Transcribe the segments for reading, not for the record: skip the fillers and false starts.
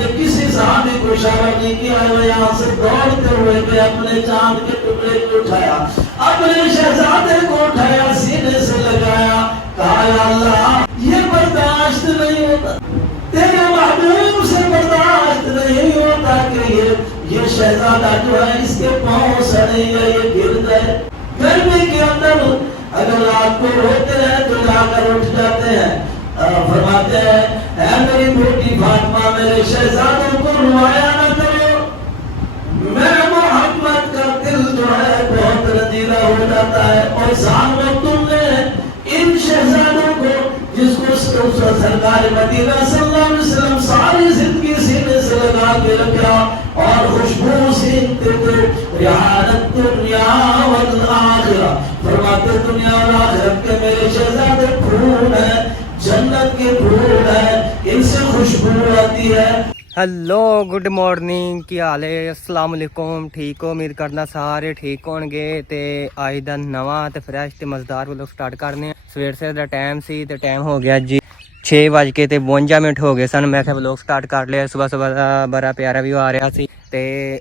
ने किसी साहबी को इशारा नहीं किया, वो यहाँ से दौड़ते हुए गए, अपने चांद के टुकड़े को उठाया, अपने शहजादे को उठाया, सीने से लगाया, कहा या अल्लाह ये बर्दाश्त नहीं होता, तेरे महबूब से बर्दाश्त नहीं होता कि ये शहजादा जो है इसके पाँव सड़े या ये गिर जाए। गर्मी के अंदर अगर रात को रोते हैं तो जाकर उठ जाते हैं। फरमाते हैं मेरी बेटी फातिमा, मेरे शहजादों को रुलाया न करो, मैं मोहम्मद का दिल जो है बहुत रजीला हो जाता है। और सामने तुमने इन शहजादों को जिसको सरकार मदीना सल्लल्लाहु अलैहि वसल्लम सारी जिंदगी सीने से लगा के रखा और खुशबू सीनते थे, रिहानत दुनिया वल आखिरा, फरमाते दुनिया और आखिरत के मेरे शहजादे फूल है, जन्नत के फूल है, इनसे खुशबू आती है। हेलो गुड मॉर्निंग, की हाल है? अस्सलाम वालेकुम, ठीक हो? उम्मीद करना सारे ठीक होणगे। ते अज दा नवा ते फ्रैश ते मज़ेदार व्लॉग स्टार्ट करने। सवेर दा टाइम सी ते टाइम हो गया जी 6:52 हो गए सन। मैं क्या व्लॉग स्टार्ट कर लिया। सुबह सुबह का बड़ा प्यारा व्यू आ रहा सी ते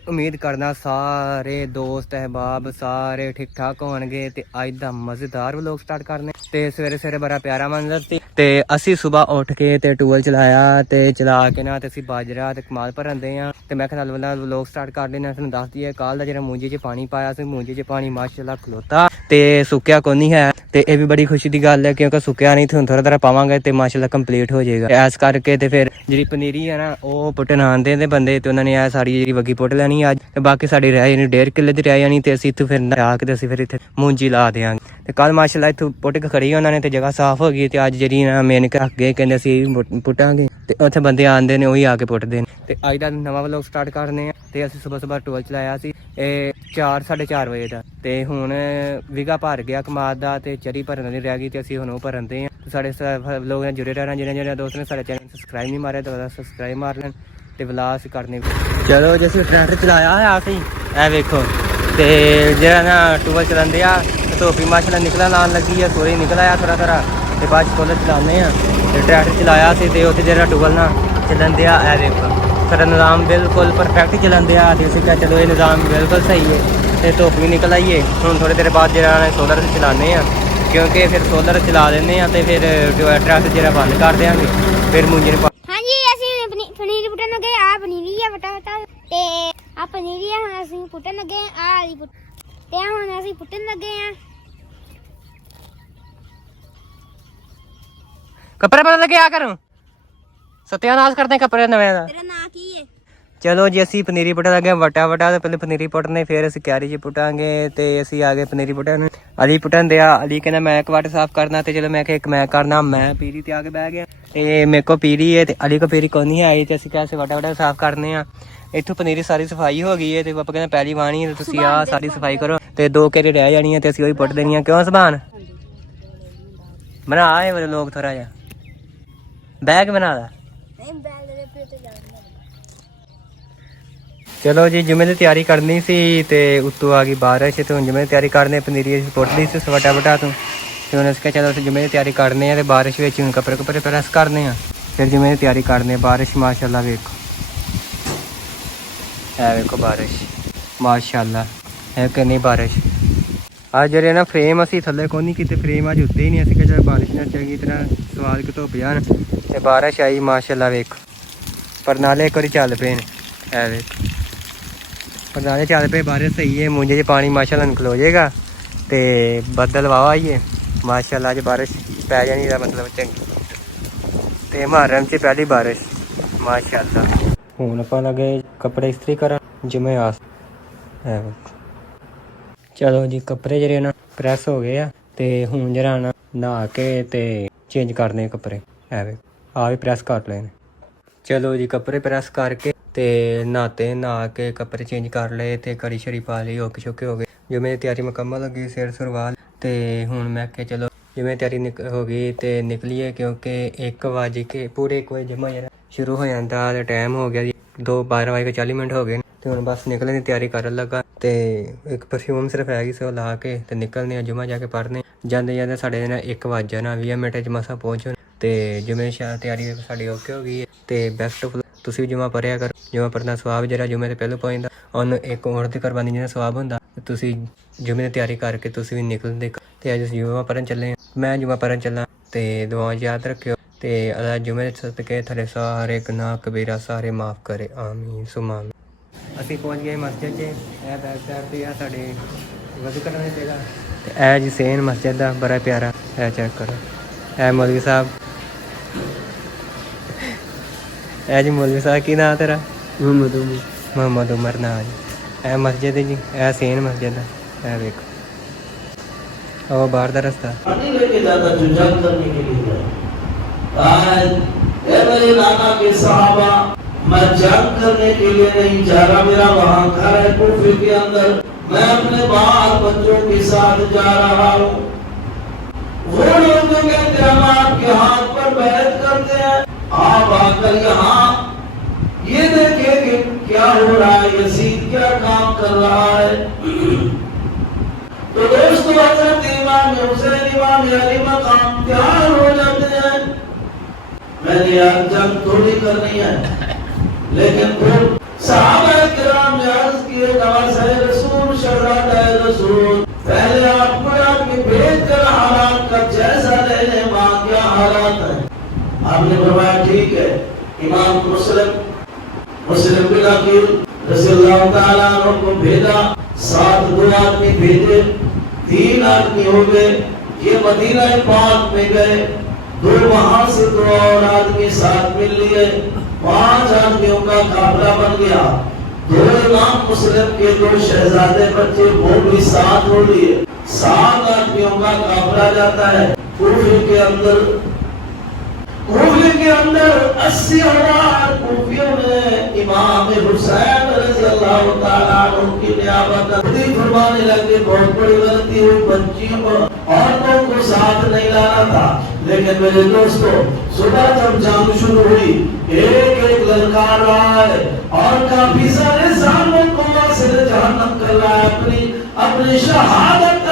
उम्मीद करना सारे दोस्त अहबाब सारे ठीक ठाक होणगे ते अज दा मज़ेदार व्लॉग स्टार्ट करने। ते सवेरे सवेरे बड़ा प्यारा मंजर सी ते असी सुबह उठ के ते टूबल चलाया ते चला के ना ते असी बाजरा ते कमाल भरन दे आ ते मैं नाल व्लॉग स्टार्ट कर देना। तुहानूं दस दईए कल दा जेहड़ा मूंजी च पानी पाया सी, मूंजी च पानी माशाअल्लाह खलोता ते सुक्या कोई नहीं है ते ये भी बड़ी खुशी की गल है क्योंकि सुक्या नहीं थोड़ा थोड़ा पावांगे तो माशाअल्लाह कंप्लीट हो जाएगा। इस करके ते फिर जी पनीरी है ना वो पुट्टन आंदे दे बंदे तो उन्होंने यह सारी जी वगी पुट लैनी अज ते बाकी साडी रह जानी 1.5 किले की रह जानी ते असीं इत्थों फिर नहा के असीं फिर इत्थे मूंजी ला देंगे। ते कल माशाअल्लाह इत्थों पुट के खड़ी उन्होंने ते जगह साफ हो गई ते अज जी मेन रख गए कहते असीं पुटांगे ते उत्थे बंदे आंदे ने वही आके पुटदे ने। ते अज दा नवां व्लॉग स्टार्ट करने ते असीं सुबह सुबह टूबल चलाया सी 4-4:30 बजे दा ते हुण विगा भर गया कमाद दा ते चरी भरन दी रह गई ते असीं हुण ओह भरन दे आ। साढ़े लोग ने जुड़े रहना, जिन्हें दोस्त ने साढ़े चैनल सबसक्राइब नहीं मारे तो सबसक्राइब मार लैन ते व्लॉग करने। चलो जी असीं ट्रैक्टर चलाया है असीं ए वेखो ते जेहड़ा ना टूबल चलांदे आ धोपी माशाअल्लाह निकलन आन लगी है, सूरज निकल आया थोड़ा थोड़ा ते बाद टूबल चलाने ते ट्रैक्टर चलाया सी ते उत्थे जेहड़ा टूबल ना चलन दिया ए वेखो सारा निज़ाम बिल्कुल परफेक्ट चलन दिया ते असीं क्या चलो ये निज़ाम बिल्कुल सही है ते धुप्प भी निकल आई है। हुण थोड़ी देर बाद जेहड़ा सोलर चलाने क्योंकि फिर सोलर चला देने ते फिर ट्रैक्टर जेहड़ा बंद कर देंगे फिर मुंजी ने। हाँ जी ਅਸੀਂ ਪਨੀਰੀ ਪੁੱਟਣ ਲੱਗੇ ਆ ਪਨੀਰੀ ਆ ਵਟਾ ਵਟਾ ਤੇ ਆ ਪਨੀਰੀ ਆ ਹੁਣ ਅਸੀਂ ਪੁੱਟਣ ਲੱਗੇ ਆ ਵਾਲੀ ਤੇ ਹੁਣ ਅਸੀਂ ਪੁੱਟਣ ਲੱਗੇ ਆ। कपड़े बदल के क्या करूं? सत्यानाश करते हैं कपड़े नवे दा। ਤੇਰਾ ਨਾਂ ਕੀ ਹੈ? चलो जी असी पनीरी पुट्टन लगे वटा वटा तो पहले पनीरी पुट्टने फिर असी क्यारी च पुटांगे तो असी आगे पनीरी पुट्टन अली पुट्टन दिया। अली कहना मैं एक वाट साफ करना तो चलो मैं एक मैं करना, मैं पीरी ते आके बह गया ते मेरे को पीरी है ते अली को पीरी कोई नहीं आई तो असी कैसे वटा वटा साफ करने इत्थों पनीरी सारी सफाई हो गई है तो पापा कहना पहली वाणी है तुसी आ सारी सफाई करो तो 2 केरी रह जानी है तो असी वही पुट देनी है। क्यों सबान बना आए वाले लोग थोड़ा जा बैग बना दा। चलो जी जुमे की तैयारी करनी सी ते उत्तों आ गई बारिश तो हुण जुमे की तैयारी करने पनीरी पुट दी सी वटा वटा तो हुण अस क्या चलो जुमे की तैयारी करने ते बारिश विच हुण कपड़े कुपड़े प्रेस करने फिर जुमे की तैयारी करने। बारिश माशाअल्लाह वेखो है वेखो बारिश माशाअल्लाह है कि नहीं बारिश। अज जेह्ड़े ना फ्रेम असीं थल्ले कोई नहीं कीते, फ्रेम अज उत्ते ही नहीं, असीं क्या चलो बारिश ने चंगी तरह सवाल के धुप जान ते बारिश आई माशाअल्लाह वेखो। पर नाले एक बारी चल पे है वेखो पर नाले चल पे बारिश सही है। मुंजे च पानी माशाअल्लाह निकलो जाएगा तो बदल वावा आई है माशाअल्लाह अज बारिश पै जानी दा मतलब चंगी ते मुहर्रम च पहली बारिश माशाअल्लाह। हुण आपां लगे कपड़े इस्त्री करन जिमें आस है। चलो जी कपड़े जेह्ड़े ना प्रैस हो गए ते हुण जेह्ड़ा ना नहा के ते चेंज करने कपड़े है आ भी प्रैस कर ले। चलो जी कपड़े प्रैस करके ते नहाते नहा के कपड़े चेंज कर ले ते कड़ी शड़ी पा ली ओके शोके हो गए। जो मेरी तैयारी मुकम्मल हो गई सिर सुरवाल ते हुण मैं के चलो जो मेरी तैयारी हो गई तो निकलीए क्योंकि 1 बजे के पूरे 1 बजे जमा जरा शुरू हो जाता तो टाइम हो गया जी 12:40 हो गए तो हुण बस निकलने की तैयारी करन लगा तो एक परफ्यूम सिर्फ है सो ला के तो निकलने जुमा जाके पढ़ने जाते जाते साढ़े ना 1 बज जाना 20 मिनट च मसा पहुँचो तो जुमे तैयारी साड़ी ओके हो गई है तो बेस्ट ਤੁਸੀਂ ਵੀ ਜੁਮਾ ਪੜਿਆ ਕਰੋ। ਜੁਮਾ ਪੜਨਾ ਸਵਾਬ ਜਿਹੜਾ ਜੁਮੇ ਤੇ ਪਹਿਲਾਂ ਪਹੁੰਚਦਾ, ਉਹਨੂੰ ਇੱਕ ਔਰਤ ਦੀ ਕੁਰਬਾਨੀ ਜਿਹੜਾ ਸਵਾਬ ਹੁੰਦਾ। ਤੁਸੀਂ ਜੁਮੇ ਦੀ ਤਿਆਰੀ ਕਰਕੇ ਤੁਸੀਂ ਵੀ ਨਿਕਲਦੇ ਤੇ ਅੱਜ ਜੁਮਾ ਪੜਨ ਚੱਲੇ। ਮੈਂ ਜੁਮਾ ਪੜਨ ਚੱਲਾਂ ਤੇ ਦੁਆ ਯਾਦ ਰੱਖਿਓ ਤੇ ਅੱਲਾ ਜੁਮੇ ਦੇ ਸਦਕੇ ਤੁਹਾਡੇ ਸਾਰੇ ਗੁਨਾਹ ਕਬੀਰਾ ਸਾਰੇ ਮਾਫ ਕਰੇ, ਆਮੀਨ ਸੁਮਾ ਆਮੀਨ। ਅਸੀਂ ਪਹੁੰਚ ਗਏ ਮਸਜਿਦ 'ਚ। ਇਹ ਬੈਕ ਸਾਈਡ ਤੇ ਆ ਸਾਡੇ ਵਜ਼ੂ ਕਰਨ ਦੀ ਜਗ੍ਹਾ ਤੇ ਇਹ ਜੀ ਸੇਨ ਮਸਜਿਦ ਦਾ ਬੜਾ ਪਿਆਰਾ ਹੈ, ਚੈੱਕ ਕਰੋ। ਇਹ ਮੌਲਵੀ ਸਾਹਿਬ, ਇਹ ਜੀ ਮੌਲਵੀ ਸਾਹਿਬ, ਕੀ ਨਾਂ ਤੇਰਾ? ਮੁਹੰਮਦ ਉਮਰ ਨਾਂ ਜੀ। ਇਹ ਮਸਜਿਦ ਹੈ ਜੀ, ਇਹ ਸੇਨ ਮਸਜਿਦ ਹੈ। ਇਹ ਵੇਖੋ ਉਹ ਬਾਹਰ ਦਾ ਰਸਤਾ। पानी लेके जाता जो जंग करने के लिए गए। आज ए मेरे नाना के सहाबा, मैं जंग करने के लिए नहीं जा रहा, मेरा वहाँ घर है कूफे के अंदर, मैं अपने बाल बच्चों के साथ जा रहा हूँ। वो लोग जो कहते हैं हम आपके हाथ पर बैठ करते हैं, आप आकर यहाँ ये देखे कि क्या हो रहा है, यजीद क्या काम कर रहा है। तो दोस्तों हज़रत इमाम हुसैन, इमाम अली मकाम तैयार हो जाते हैं। मैंने यार जंग थोड़ी करनी है, लेकिन फिर सहाबा किराम ने अर्ज किए, नवाज़े रसूल, शहज़ादे रसूल, पहले आप कोई आदमी भेज कर हालात का जायजा ले लें, वहाँ क्या हालात है। आपने फरमाया ठीक है। इमाम मुस्लिम बिन अकील रज़ियल्लाहु ताला अन्हु को भेजा, 7 आदमी भेजे, 3 आदमी हो गए। ये मदीना पाक में गए, 2 वहां से 2 और आदमी साथ मिल लिए, 5 आदमियों का काफिला बन गया। 2 इमाम मुस्लिम के 2 शहजादे बच्चे वो भी साथ हो लिए, 7 आदमियों का काफिला जाता है। कूफे के अंदर 80,000 कूफियों ने इमाम हुसैन रज़ियल्लाहु ताला अन्हु की नियाबत फरमाने लगे, बहुत बड़ी गलती हुई, बच्चियों को औरतों को साथ नहीं लाना था। लेकिन मेरे दोस्तों, सुबह जब जंग शुरू हुई, एक ललकार रहा है और काफी सारे सालों को से जहन्नम कर रहा है। अपनी शहादत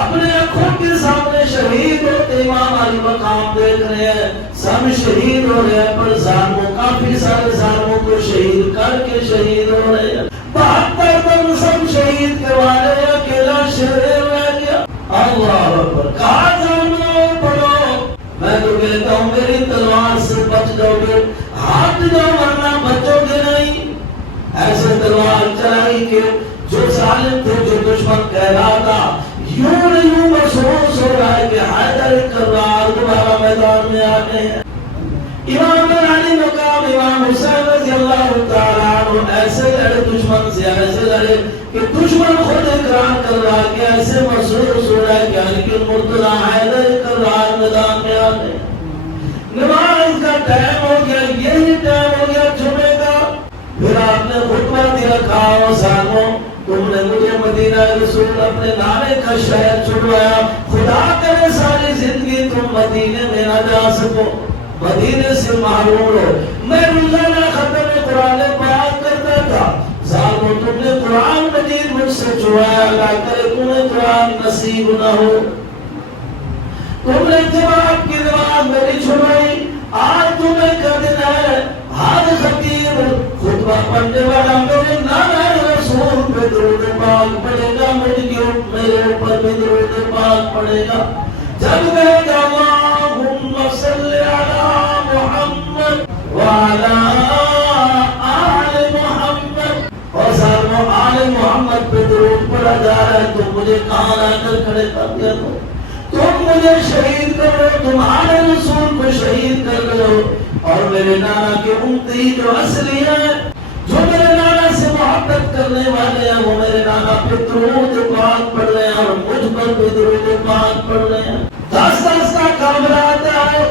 अपने आंखों के सामने शहीद होते इमाम अली मकाम देख रहे हैं, सब शहीद हो रहे हैं, पर जालिमों, काफी सारे जालिमों को शहीद करके शहीद हो रहे हैं। 72 दम सब शहीद करवा रहे हैं, अकेला शेर रह गया। अल्लाह अकबर, कहा जानो पढ़ो। मैं तो कहता हूँ मेरी तलवार से बच जाओगे, हाथ जाओ वरना बचोगे नहीं। ऐसे तलवार चलाई के जो जालिम थे, जो दुश्मन कह रहा था, यूं महसूस हो रहा है कि हैदर कर्रार दोबारा मैदान में आ गए हैं। इमाम अली मकाम इमाम हुसैन रज़ियल्लाहु ताला अन्हु ऐसे लड़े दुश्मन से, ऐसे लड़े कि दुश्मन खुद इकरार कर रहा है कि ऐसे महसूस हो रहा है कि अली मुर्तज़ा हैदर कर्रार मैदान में आ गए। नमाज का टाइम हो गया, यही टाइम हो गया जुमे का। फिर आपने खुतबा दिया, खाओ सालो, तुमने मुझे मदीना रसूल अपने नाने का शहर छुड़वाया, खुदा करे सारी जिंदगी तुम मदीने में न जा सको, मदीने से महरूम हो। मैं रोजाना खत्म कुरान पाक करता था, सालों तुमने कुरान मजीद मुझसे छुड़वाया, अल्लाह करे तुम्हें कुरान नसीब न हो। तुमने जवाब की नमाज मेरी छुड़वाई, आज तुम्हें का दिन है, हाथ खतीब खुतबा पढ़ने वाला मेरे नाना रसूल पे दरूद पाक पढ़ेगा, मेरे ऊपर भी दरूद पाक पढ़ेगा। जब कहेगा अल्लाहुम्मा सल्ली अला मुहम्मद व अला आले मुहम्मद, और सालों आले मोहम्मद पे दरूद पढ़ा जा रहा है, तो मुझे कहाँ लाकर खड़े कर दिया। तुम मुझे शहीद कर रहे हो, तुम्हारे रसूल को शहीद कर रहे हो, और मेरे नाना के उम्मती जो असली है, जो मेरे नाना से मोहब्बत करने वाले हैं, वो मेरे नाना पे दरूद पाक पढ़ रहे हैं और मुझ पर भी दरूद पाक पढ़ रहे हैं। 10-10 का काफिला आता है,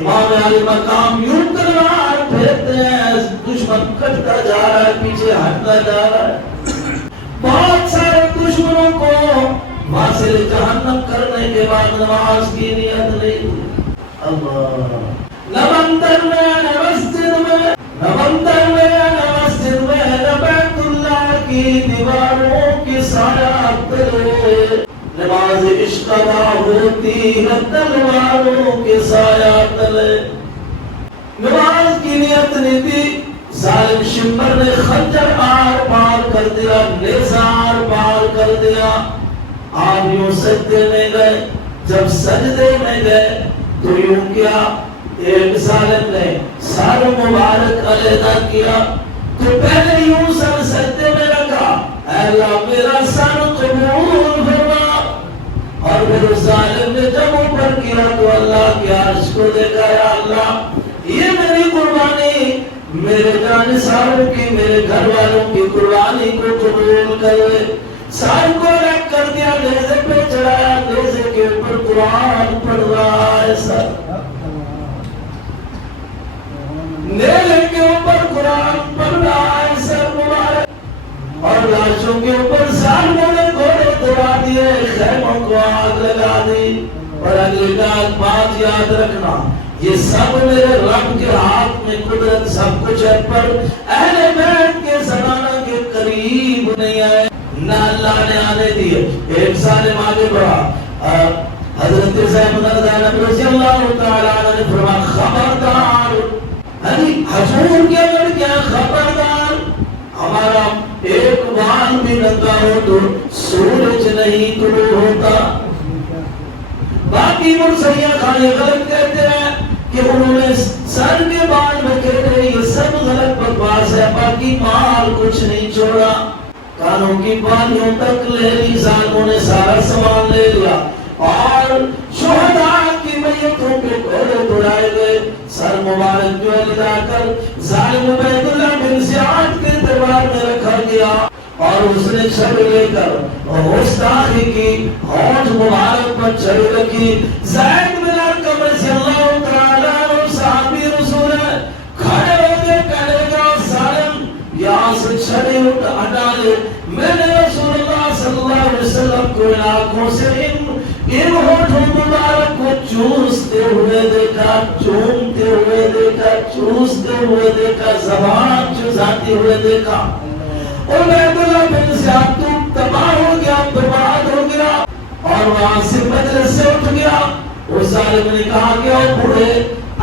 इमाम अली मकाम यूं तलवार फेरते हैं, दुश्मन कटता जा रहा है, पीछे हटता जा रहा है। बहुत सारे दुश्मनों को वासिल जहन्नम करने के बाद नमाज की नियत नहीं थी। अल्लाह, न मंदिर में, न मस्जिद में, न मंदिर में, न मस्जिद में, न बैतुल्लाह की दीवारों की सायात तले नमाज इश्क अदा होती है, तलवारों के सायात तले। नमाज की नियत नहीं थी, ظالم شمر نے خنجر آر پار کر دیا، نیزہ آر پار کر دیا. آپ یوں سجدے میں گئے. جب سجدے میں گئے تو یوں کیا، ایک ظالم نے سر مبارک علیحدہ کیا تو پہلے یوں سر سجدے میں رکھا، اے اللہ میرا سر قبول فرما. اور پھر اس ظالم نے جب اوپر کیا تو اللہ کے عرش کو دیکھا، یا اللہ یہ میری قربانی، میرے جانثاروں کی، میرے گھر والوں کی قربانی کو قبول کرے. سر کو رکھ کر دیا، نیزے پہ چڑھایا، نیزے کے اوپر قرآن پڑھ رہا ہے. سر نیزے کے اوپر قرآن پڑھ رہا ہے سر مبارک. اور لاشوں کے اوپر ظالموں نے گھوڑے دوڑا دیے، خیموں کو آگ لگا دی. اور اگلی بات یاد رکھنا، یہ سب میرے رب کے ہاتھ میں قدرت سب کچھ ہے، پر اہل بیت کے زمانہ کے قریب نہیں آئے، نہ اللہ نے آنے دیے. ایک ظالم آگے بڑھا، حضرت زید بن زینب رضی اللہ تعالیٰ عنہ نے فرمایا خبردار، حضور کے اگر کیا خبردار، ہمارا ایک بال بھی ننگا ہو تو سورج نہیں طلوع ہوتا. باقی مرسیہ خان یہ غلط کہتے ہیں کہ انہوں نے سر کے بال بکھیرے، یہ سب غلط بکواس ہے. باقی بال کچھ نہیں چھوڑا، کانوں کی بالیوں تک لے لی، ظالموں نے سارا سامان لے لیا. اور شہداء کی میتوں کے گھوڑے دوڑائے گئے. سر مبارک جو لگا کر ظالم عبید اللہ بن زیاد کے دربار میں رکھا گیا، اور اس نے چھڑی لے کر گستاخی کی، ہونٹ مبارک پر چھڑی رکھی. زید بن ارقم رضی اللہ تعالیٰ عنہ صحابی رسول ہے، کھڑے ہو کے کہنے لگا ظالم یہاں سے چھڑی ہٹا لے. میں نے رسول اللہ صلی اللہ علیہ وسلم کو ان آنکھوں سے ان ہونٹوں مبارک کو چوستے ہوئے دیکھا، چومتے ہوئے دیکھا، چوستے ہوئے دیکھا، زبان چوساتے ہوئے دیکھا. اور عبید اللہ بن زیاد تو تباہ ہو گیا، برباد ہو گیا، اور وہاں سے مجلس سے اٹھ گیا. اس ظالم نے کہا کہ او بوڑھے،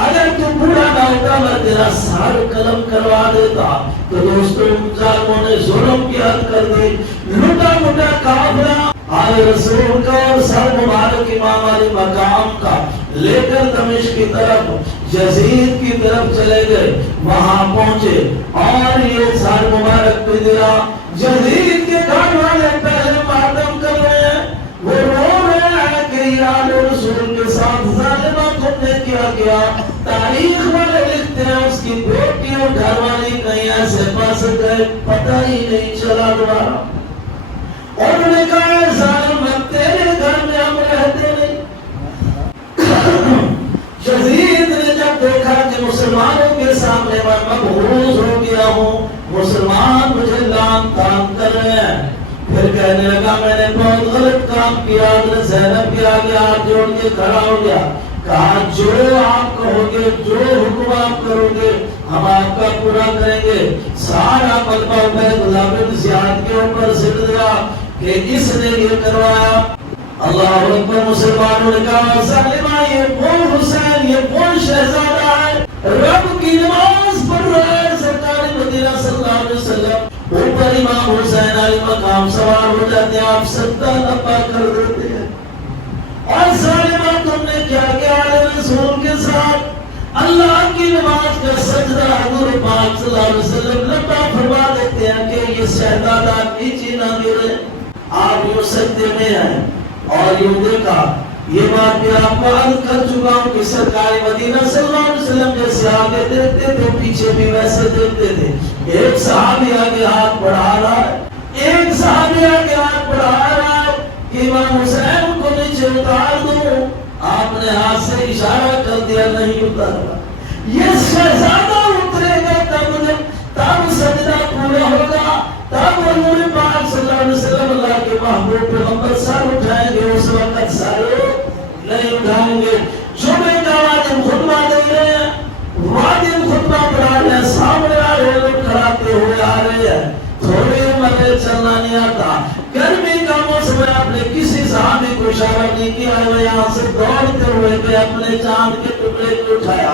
اگر تو بوڑھا نہ ہوتا میں تیرا سر قلم کروا دیتا. تو دوستوں ظالموں نے ظلم کی حد کر دی، لوٹا موٹا قافلہ آل رسول کا اور سر مبارک امام علی مقام کا لے کر دمشق کی طرف، یزید کی طرف چلے گئے. وہاں پہنچے اور یہ سر مبارک پہ دیا. یزید کے گھر والے پہلے ماتم کر رہے ہیں، وہ رو رہے ہیں کہ آل رسول کے ساتھ ظالمہ تم نے کیا کیا. تاریخ والے لکھتے ہیں اس کی بیٹی اور گھر والی کہیں ایسے پاس گئے، پتہ ہی نہیں چلا دوبارہ. اور انہوں نے کہا ظالم تیرے گھر میں ہم رہتے نہیں. یزید نے جب دیکھا کہ مسلمانوں کے سامنے میں مبعوث ہو گیا ہوں، مسلمان مجھے لان تان کر رہے ہیں، پھر کہنے لگا میں نے بہت غلط کام کیا. حضرت زینب کے آگے ہاتھ جوڑ کے کھڑا ہو گیا، کہا جو آپ کہو گے، جو حکم آپ کرو گے ہم آپ کا پورا کریں گے. سارا ملبہ عبید اللہ بن زیاد کے اوپر سٹ دیا کہ اس نے یہ کروایا. اللہ اکبر. مسلمانوں نے کہا ظالمہ یہ کون حسین، یہ کون شہزادہ ہے، رب کی نماز پڑھ رہا ہے. سرکار مدینہ صلی اللہ علیہ وسلم اوپر امام حسین علی مقام سوار ہو جاتے ہیں، آپ سجدہ نپا کر دیتے ہیں. اور ظالمہ تم نے کیا کیا رسول کے ساتھ؟ اللہ کی نماز کا سجدہ حضور پاک صلی اللہ علیہ وسلم لمبا فرما دیتے ہیں کہ یہ شہزادہ نیچے نہ گرے. آپ یوں سجدے میں ہیں اور یوں دیکھا. یہ بات بھی آپ کو عرض کر چکا ہوں کہ سرکار مدینہ صلی اللہ علیہ وسلم جیسے آگے دیکھتے تھے پیچھے بھی ویسے دیکھتے تھے. ایک صحابی آگے ہاتھ بڑھا رہا ہے، ایک صحابی آگے ہاتھ بڑھا رہا ہے کہ امام حسین کو نیچے اتار دوں. آپ نے ہاتھ سے اشارہ کر دیا نہیں اتارا. یہ شہزادہ اترے گا تب سجدہ پورا ہوگا، تب حضور پاک صلی اللہ علیہ وسلم اللہ کے محبوب پیغمبر سر اٹھائیں گے. اس وقت سر نہیں اٹھائیں گے. جمعے کا واجب خطبہ دے رہے ہیں، واجب خطبہ پڑھا رہے ہیں، سامنے آ رہے لوگ کھڑاتے ہوئے آ رہے ہیں. تھوڑی عمر میں چلنا نہیں آتا. گرمی کا موسم ہے، آپ نے کسی صحابی کو اشارہ نہیں کیا، وہ یہاں سے دوڑتے ہوئے گئے، اپنے چاند کے ٹکڑے کو اٹھایا،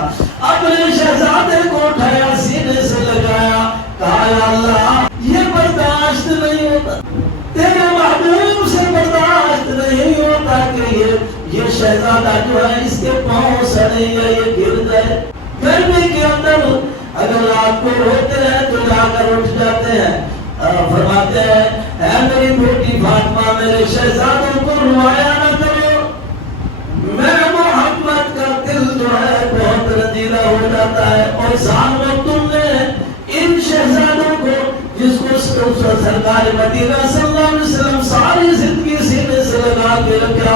اپنے شہزادے کو اٹھایا، سینے سے لگایا کہا یا اللہ یہ برداشت نہیں ہوتا، تیرے محبوب سے برداشت نہیں ہوتا کہ یہ شہزادہ جو ہے اس کے پاؤں سڑے یا یہ گر جائے۔ گرمی کے اندر اگر رات کو روتے ہیں تو جا کر اٹھ جاتے ہیں، فرماتے ہیں اے میری بیٹی فاطمہ میرے شہزادوں کو روایا نہ کرو، میں محمد کا دل جو ہے بہت رنجیدہ ہو جاتا ہے۔ اور سامنے تم نے ان شہزادوں کو جس کو سرکار مدینہ صلی اللہ علیہ وسلم ساری زندگی سینے سے لگا کے رکھا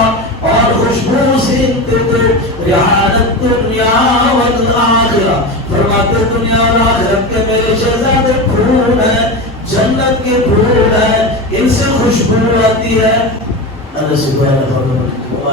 اور خوشبو سینتے تھے، ریحانت دنیا والآخرہ، فرماتے دنیا اور آخرت کے میرے شہزادے پھول ہیں، جنت کے پھول ہیں، ان سے خوشبو آتی ہے۔ اللہ سبحانہ